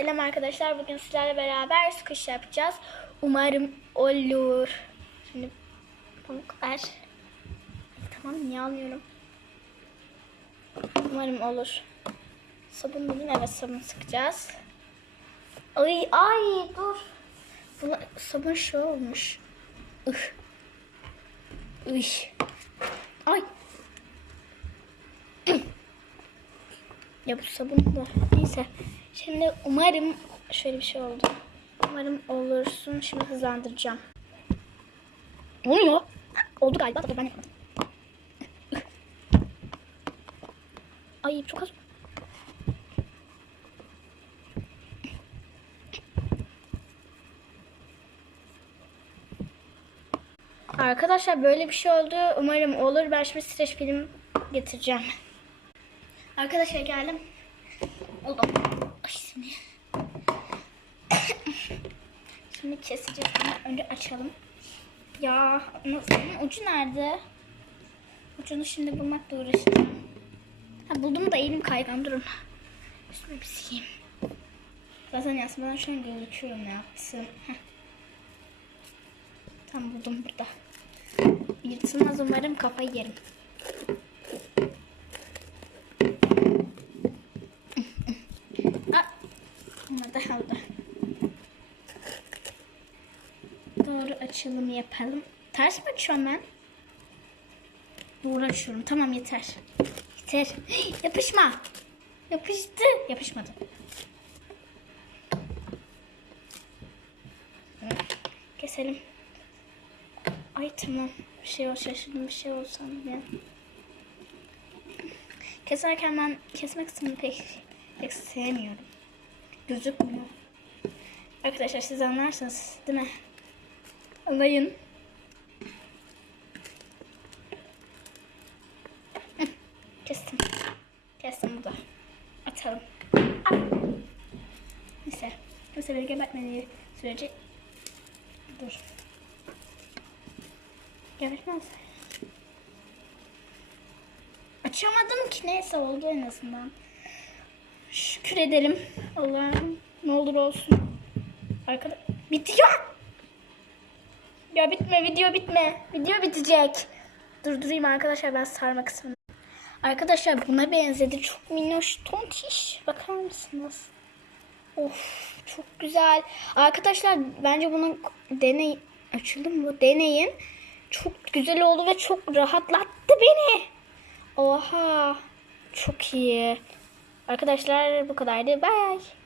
Selam arkadaşlar. Bugün sizlerle beraber sıkış yapacağız. Umarım olur. Şimdi pamuklar. Tamam niye almıyorum? Umarım olur. Sabun dedim. Evet sabun sıkacağız. Ay ay dur. Buna, sabun şey olmuş. Ih. Ih. Ay. Ya bu sabun da. Neyse. Şimdi umarım şöyle bir şey oldu. Umarım olursun. Şimdi hızlandıracağım. Oluyor. Oldu galiba. Ben yapmadım. Ay çok az. Arkadaşlar böyle bir şey oldu. Umarım olur. Ben şimdi streç film getireceğim. Arkadaşlar geldim. Oldu. Ay seni. Şimdi keseceğiz bunu. Önce açalım. Ya nasıl? Ucu nerede? Ucunu şimdi bulmakla uğraşacağım. Ha buldum da elim kaygan durun. Üstüme bir sileyim. Zaten yazmadan şu an gözüküyorum ne yaptım. Tam buldum burada. Yırtılmaz umarım kafayı yerim. Kaldı. Doğru açılım yapalım. Ters mi açıyorum ben? Doğru açıyorum. Tamam yeter. Yeter. Yapışma. Yapıştı. Yapışmadı. Keselim. Ay tamam. Bir şey olsa şaşırdım. Bir şey olsa ya. Keserken ben kesmek kısmını pek, pek sevmiyorum. Gözükmüyor. Arkadaşlar siz anlarsınız değil mi? Anlayın. Kestim. Kestim bu da. Atalım. Al. Neyse. Kimse beni gebertmediği sürece dur. Gebertmez. Açamadım ki neyse oldu en azından. Şükür edelim. Allah'ım ne olur olsun. Arkada bitiyor. Ya bitme video bitme. Video bitecek. Durdurayım arkadaşlar ben sarma kısmını. Arkadaşlar buna benzedi. Çok minnoş tontiş. Bakar mısınız? Of çok güzel. Arkadaşlar bence bunu deney açıldı mı? Deneyin. Çok güzel oldu ve çok rahatlattı beni. Oha. Çok iyi. Arkadaşlar bu kadardı. Bye.